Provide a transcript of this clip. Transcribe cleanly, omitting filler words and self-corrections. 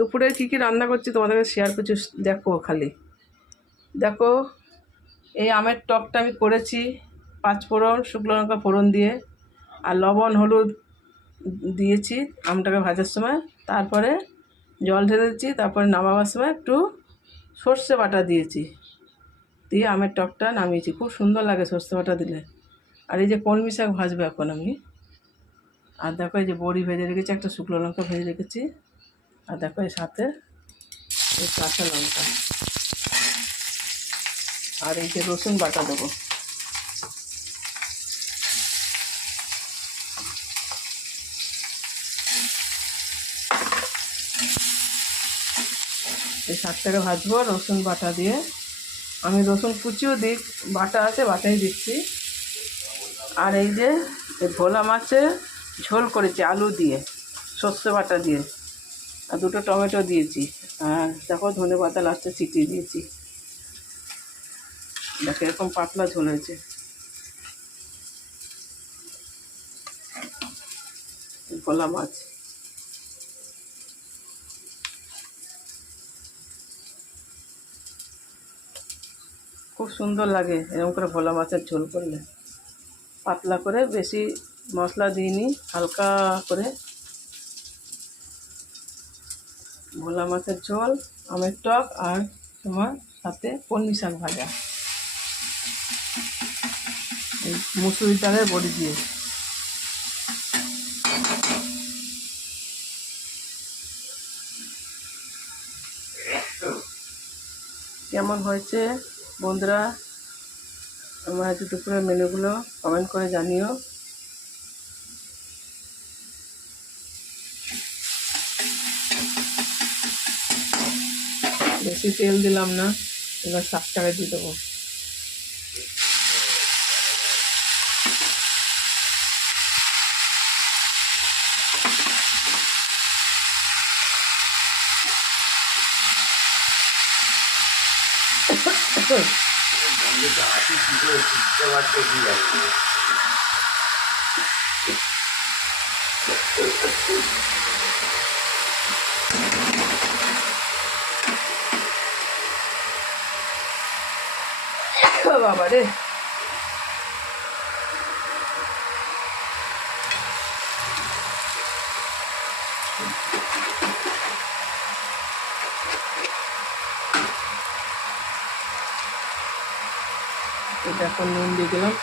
দুপুরে কী কী রান্না করছি তোমাদেরকে শেয়ার করছি, দেখো খালি দেখো। এই আমের টকটা আমি করেছি 5 ফোড়ন শুকনো লঙ্কা ফোড়ন দিয়ে, আর লবণ হলুদ দিয়েছি আমটাকে ভাজার সময়। তারপরে জল ঢেলে দিচ্ছি, তারপরে নামাবার সময় একটু সর্ষে বাটা দিয়েছি, দিয়ে আমের টকটা নামিয়েছি। খুব সুন্দর লাগে সর্ষে বাটা দিলে। আর এই যে কলমি শাক ভাজবো এখন আমি। আর দেখো এই যে বড়ি ভেজে রেখেছি, একটা শুকনো লঙ্কা ভেজে রেখেছি। আর দেখো এর সাথে এই কাঁচা লঙ্কা, আর এই যে রসুন বাটা দেবো। এই শাকটাকে ভাজবো রসুন বাটা দিয়ে। আমি রসুন কুচিও দিই, বাটা আছে বাটাই দিচ্ছি। আর এই যে ভোলা মাছের ঝোল করেছি আলু দিয়ে, সর্ষে বাটা দিয়ে, আর 2টো টমেটো দিয়েছি। আর দেখো ধনে পাতা লাস্টে ছিটিয়ে দিয়েছি। দেখো এরকম পাতলা ঝোল হয়েছে। ভোলা মাছ খুব সুন্দর লাগে এরকম করে ভোলা মাছের ঝোল করলে, পাতলা করে, বেশি মশলা দিইনি, হালকা করে। ভোলা মাছের ঝোল, আমের টক, আর তোমার সাথে কলমি শাক ভাজা, এই মুসুরির ডালের বড়ি দিয়ে। কেমন হয়েছে বন্ধুরা? আমার আজ দুপুরের মেনুগুলো কমেন্ট করে জানিও। বেশি তেল দিলাম না, এবার শাকটাকে দিয়ে দেবো। বাবা রে, এটা এখন নুন দিয়ে দিলাম।